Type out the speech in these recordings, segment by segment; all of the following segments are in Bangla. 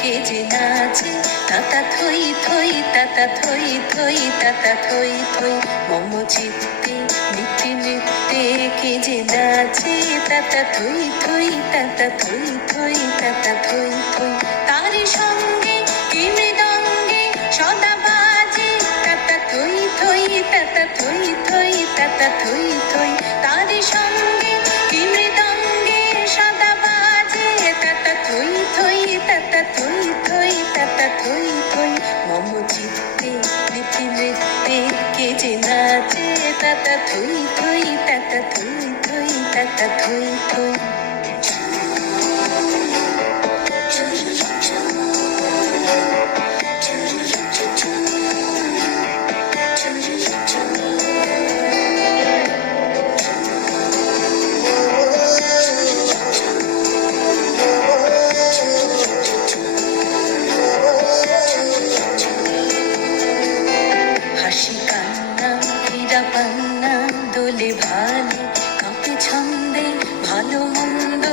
কে যে নাচে তাতা থই থই তাতা থই থই তাতা থই থই মম চিত্তে নিত্যে নৃত্যে কে যে নাচে তাতা থই থই তাতা থই থই তাতা থই থই তারি সঙ্গে কি মৃদঙ্গে সদা বাজে তাতা থই থই তাতা থই থই তাতা থই থই তারি সঙ্গে কি মৃদঙ্গে সদা বাজে তাতা থই থই তাতা থই থই তাতা থই থই মম চিত্তে নিত্যে নৃত্যে কে যে নাচে তাতা থই থই তাতা থই থই তাতা থই থই পান্না দোলে ভালে কাঁপে ছন্দে ভালো মন্দ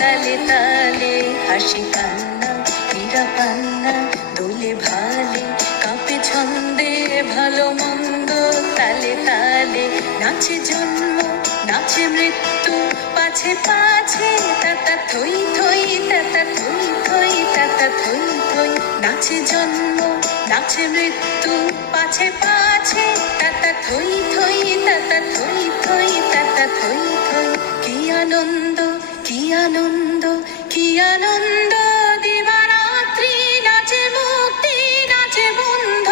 তালে তালে হাসি কান্না হীরা পান্না দোলে ভালে কাঁপে ছন্দে ভালো মন্দ তালে তালে নাচে জন্ম নাচে মৃত্যু পাছে পাছে তাতা থই থই তাতা থই থই তাতা থই থই নাচে জন্ম নাচে মৃত্যু পাছে পাছে তাতা থই থই তাতা থই থই তাতা থই থই কি আনন্দ কি আনন্দ কি আনন্দ দিবারাত্রি নাচে মুক্তি নাচে বন্ধ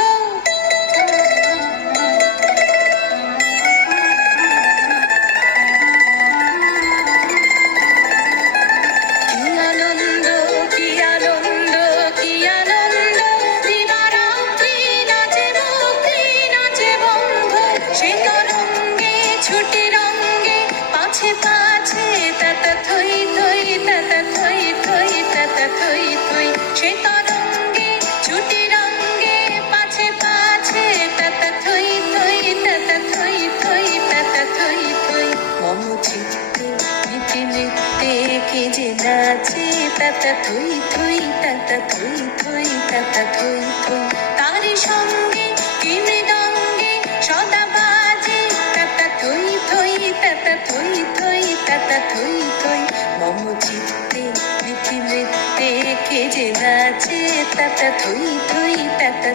কি আনন্দ কি আনন্দ কি আনন্দ দিবারাত্রি নাচে মুক্তি নাচে বন্ধ সে তরঙ্গে ছুটে রঙ্গে পাছে পাছে তাতা থই থই তাতা থই থই তাতা থই থই সে তরঙ্গে ছুটে রঙ্গে পাছে পাছে তাতা থই থই তাতা থই থই তাতা থই থই মম চিত্তে নিত্যে নৃত্যে কে যে নাচে তাতা থই থই তাতা থই থই তাতা থই থই তারি সঙ্গে কি মৃদঙ্গে সদা বাজে তাতা থই থই তাতা থই থই তাতা থই থই মম চিত্তে নিত্যে নৃত্যে কে যে নাচে তাতা থই থই তাতা